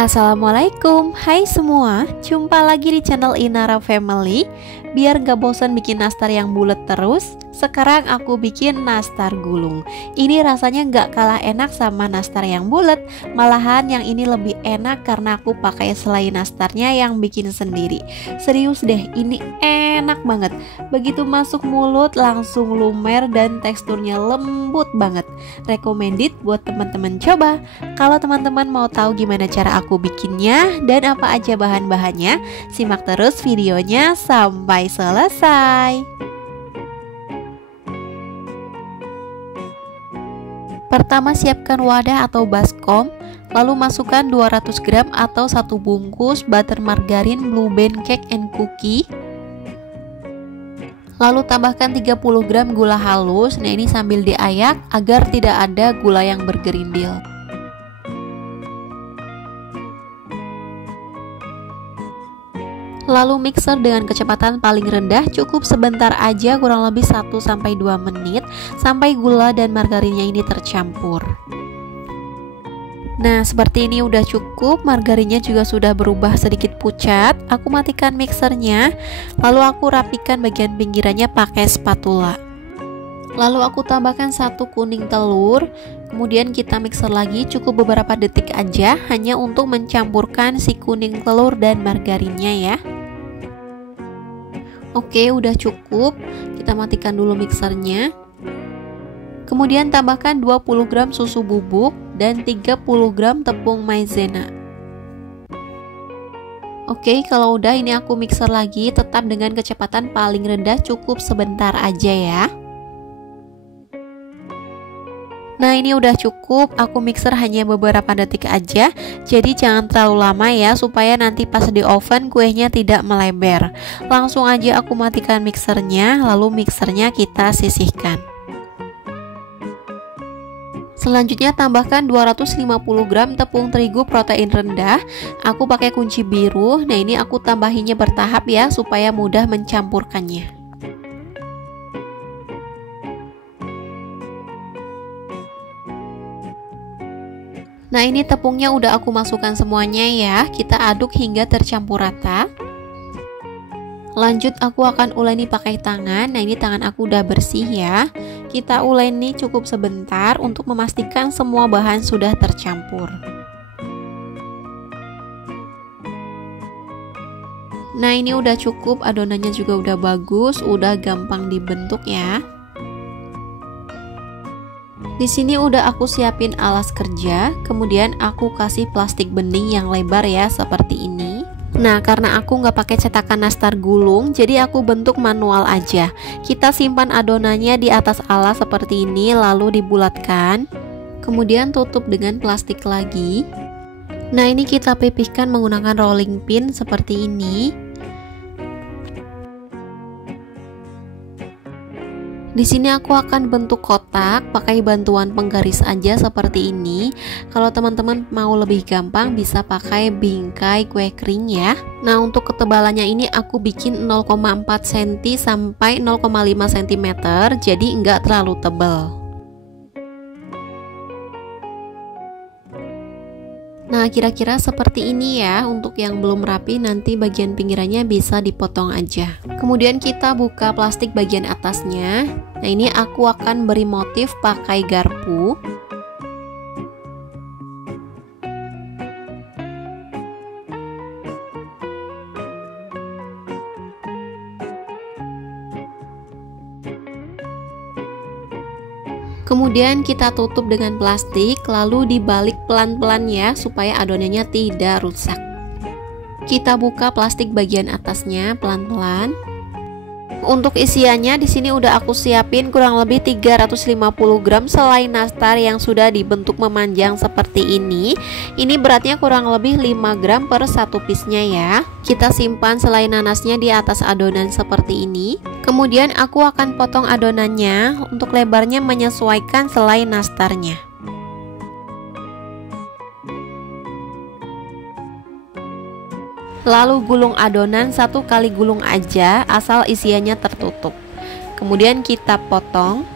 Assalamualaikum, hai semua, jumpa lagi di channel Inara Family. Biar gak bosan bikin nastar yang bulat terus, sekarang aku bikin nastar gulung. Ini rasanya gak kalah enak sama nastar yang bulat. Malahan yang ini lebih enak karena aku pakai selai nastarnya yang bikin sendiri. Serius deh, ini enak banget. Begitu masuk mulut langsung lumer dan teksturnya lembut banget. Recommended buat teman-teman coba. Kalau teman-teman mau tahu gimana cara aku bikinnya dan apa aja bahan-bahannya, simak terus videonya sampai selesai. Pertama, siapkan wadah atau baskom, lalu masukkan 200 gram atau 1 bungkus butter margarin Blue Band Cake and Cookie. Lalu tambahkan 30 gram gula halus. Nah, ini sambil diayak agar tidak ada gula yang bergerindil. Lalu mixer dengan kecepatan paling rendah, cukup sebentar aja, kurang lebih 1-2 menit sampai gula dan margarinnya ini tercampur. Nah, seperti ini udah cukup, margarinnya juga sudah berubah sedikit pucat. Aku matikan mixernya, lalu aku rapikan bagian pinggirannya pakai spatula. Lalu aku tambahkan 1 kuning telur, kemudian kita mixer lagi cukup beberapa detik aja, hanya untuk mencampurkan si kuning telur dan margarinnya ya. Oke, udah cukup, kita matikan dulu mixernya. Kemudian tambahkan 20 gram susu bubuk dan 30 gram tepung maizena. Oke, kalau udah ini aku mixer lagi, tetap dengan kecepatan paling rendah, cukup sebentar aja ya. Nah, ini udah cukup, aku mixer hanya beberapa detik aja, jadi jangan terlalu lama ya, supaya nanti pas di oven kuenya tidak melebar. Langsung aja aku matikan mixernya, lalu mixernya kita sisihkan. Selanjutnya tambahkan 250 gram tepung terigu protein rendah. Aku pakai kunci biru. Nah, ini aku tambahinnya bertahap ya, supaya mudah mencampurkannya. Nah, ini tepungnya udah aku masukkan semuanya ya. Kita aduk hingga tercampur rata. Lanjut aku akan uleni pakai tangan. Nah, ini tangan aku udah bersih ya. Kita uleni cukup sebentar untuk memastikan semua bahan sudah tercampur. Nah, ini udah cukup, adonannya juga udah bagus, udah gampang dibentuk ya. Di sini udah aku siapin alas kerja, kemudian aku kasih plastik bening yang lebar ya, seperti ini. Nah, karena aku nggak pakai cetakan nastar gulung, jadi aku bentuk manual aja. Kita simpan adonannya di atas alas seperti ini, lalu dibulatkan. Kemudian tutup dengan plastik lagi. Nah, ini kita pipihkan menggunakan rolling pin seperti ini. Di sini aku akan bentuk kotak pakai bantuan penggaris aja seperti ini. Kalau teman-teman mau lebih gampang bisa pakai bingkai kue kering ya. Nah, untuk ketebalannya ini aku bikin 0,4 cm sampai 0,5 cm, jadi enggak terlalu tebal. Nah, kira-kira seperti ini ya. Untuk yang belum rapi, nanti bagian pinggirannya bisa dipotong aja. Kemudian kita buka plastik bagian atasnya. Nah, ini aku akan beri motif pakai garpu. Kemudian kita tutup dengan plastik, lalu dibalik pelan-pelan ya, supaya adonannya tidak rusak. Kita buka plastik bagian atasnya pelan-pelan. Untuk isiannya di sini udah aku siapin kurang lebih 350 gram selai nastar yang sudah dibentuk memanjang seperti ini. Ini beratnya kurang lebih 5 gram per 1 piece-nya ya. Kita simpan selai nanasnya di atas adonan seperti ini. Kemudian aku akan potong adonannya, untuk lebarnya menyesuaikan selai nastarnya. Lalu gulung adonan 1 kali gulung aja, asal isiannya tertutup. Kemudian kita potong.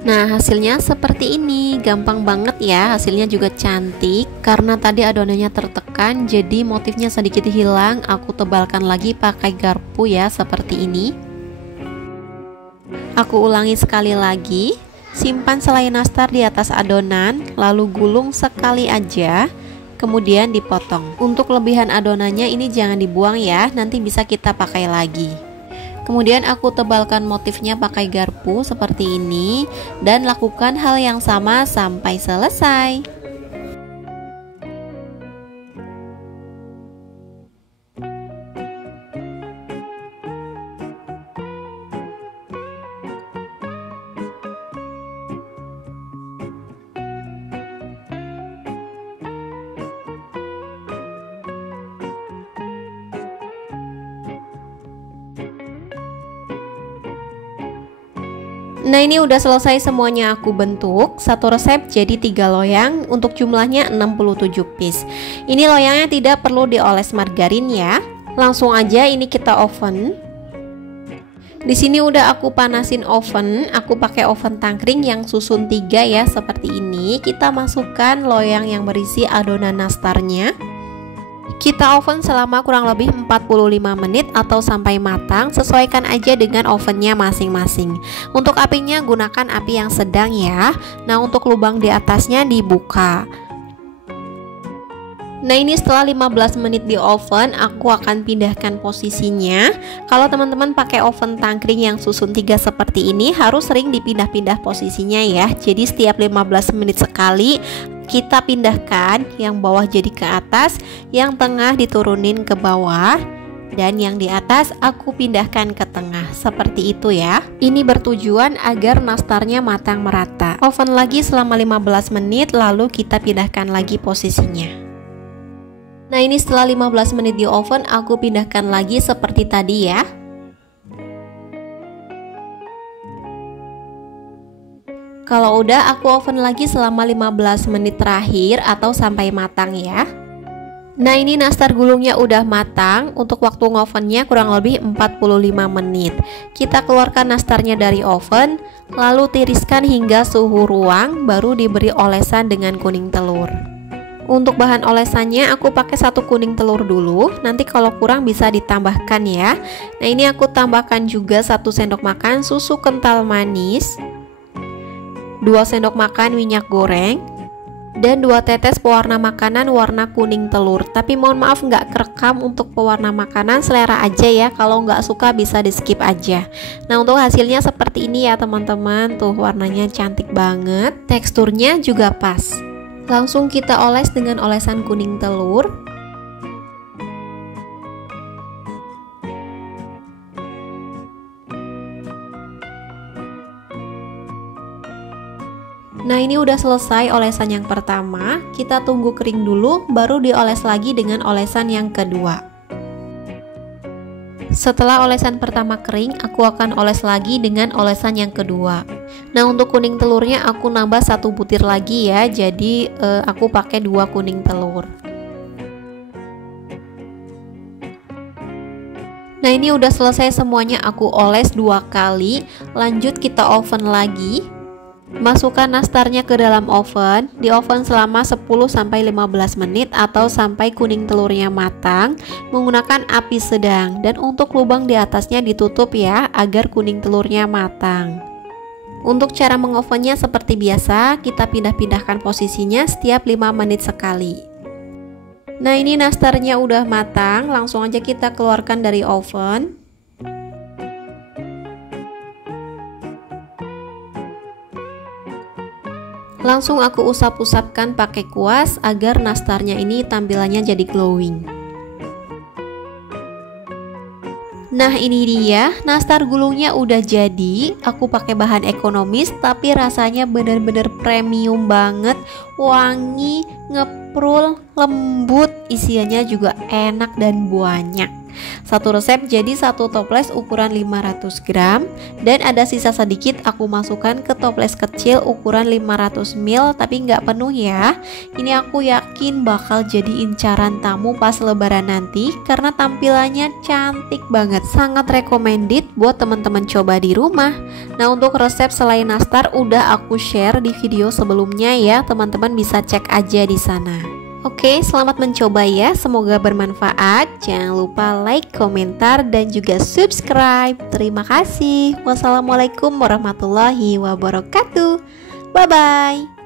Nah, hasilnya seperti ini, gampang banget ya, hasilnya juga cantik. Karena tadi adonannya tertekan, jadi motifnya sedikit hilang. Aku tebalkan lagi pakai garpu ya, seperti ini. Aku ulangi sekali lagi. Simpan selai nastar di atas adonan, lalu gulung sekali aja, kemudian dipotong. Untuk lebihan adonannya ini jangan dibuang ya, nanti bisa kita pakai lagi. Kemudian aku tebalkan motifnya pakai garpu seperti ini dan lakukan hal yang sama sampai selesai. Nah, ini udah selesai semuanya aku bentuk. Satu resep jadi 3 loyang, untuk jumlahnya 67 piece. Ini loyangnya tidak perlu dioles margarin ya. Langsung aja ini kita oven. Di sini udah aku panasin oven. Aku pakai oven tangkring yang susun 3 ya, seperti ini. Kita masukkan loyang yang berisi adonan nastarnya. Kita oven selama kurang lebih 45 menit atau sampai matang, sesuaikan aja dengan ovennya masing-masing. Untuk apinya gunakan api yang sedang ya. Nah, untuk lubang di atasnya dibuka. Nah, ini setelah 15 menit di oven, aku akan pindahkan posisinya. Kalau teman-teman pakai oven tangkring yang susun 3 seperti ini, harus sering dipindah-pindah posisinya ya. Jadi setiap 15 menit sekali kita pindahkan, yang bawah jadi ke atas, yang tengah diturunin ke bawah, dan yang di atas aku pindahkan ke tengah, seperti itu ya. Ini bertujuan agar nastarnya matang merata. Oven lagi selama 15 menit, lalu kita pindahkan lagi posisinya. Nah, ini setelah 15 menit di oven, aku pindahkan lagi seperti tadi ya. Kalau udah, aku oven lagi selama 15 menit terakhir atau sampai matang ya. Nah, ini nastar gulungnya udah matang. Untuk waktu ngovennya kurang lebih 45 menit. Kita keluarkan nastarnya dari oven, lalu tiriskan hingga suhu ruang, baru diberi olesan dengan kuning telur. Untuk bahan olesannya aku pakai 1 kuning telur dulu, nanti kalau kurang bisa ditambahkan ya. Nah, ini aku tambahkan juga 1 sendok makan susu kental manis, 2 sendok makan minyak goreng, dan 2 tetes pewarna makanan warna kuning telur. Tapi mohon maaf nggak kerekam untuk pewarna makanan, selera aja ya. Kalau nggak suka bisa di skip aja. Nah, untuk hasilnya seperti ini ya teman-teman. Tuh, warnanya cantik banget, teksturnya juga pas. Langsung kita oles dengan olesan kuning telur. Nah, ini udah selesai olesan yang pertama. Kita tunggu kering dulu, baru dioles lagi dengan olesan yang kedua. Setelah olesan pertama kering, aku akan oles lagi dengan olesan yang kedua. Nah, untuk kuning telurnya aku nambah 1 butir lagi ya. Jadi aku pakai 2 kuning telur. Nah, ini udah selesai semuanya, aku oles 2 kali. Lanjut kita oven lagi. Masukkan nastarnya ke dalam oven, di oven selama 10-15 menit atau sampai kuning telurnya matang, menggunakan api sedang, dan untuk lubang di atasnya ditutup ya, agar kuning telurnya matang. Untuk cara mengovennya seperti biasa, kita pindah-pindahkan posisinya setiap 5 menit sekali. Nah, ini nastarnya udah matang, langsung aja kita keluarkan dari oven. Langsung aku usap-usapkan pakai kuas agar nastarnya ini tampilannya jadi glowing. Nah, ini dia, nastar gulungnya udah jadi. Aku pakai bahan ekonomis tapi rasanya bener-bener premium banget, wangi, ngeprul, lembut, isiannya juga enak dan banyak. Satu resep jadi satu toples ukuran 500 gram, dan ada sisa sedikit aku masukkan ke toples kecil ukuran 500 ml, tapi nggak penuh ya. Ini aku yakin bakal jadi incaran tamu pas lebaran nanti karena tampilannya cantik banget. Sangat recommended buat teman-teman coba di rumah. Nah, untuk resep selain nastar udah aku share di video sebelumnya ya, teman-teman bisa cek aja di sana. Oke, selamat mencoba ya, semoga bermanfaat. Jangan lupa like, komentar, dan juga subscribe. Terima kasih. Wassalamualaikum warahmatullahi wabarakatuh. Bye-bye.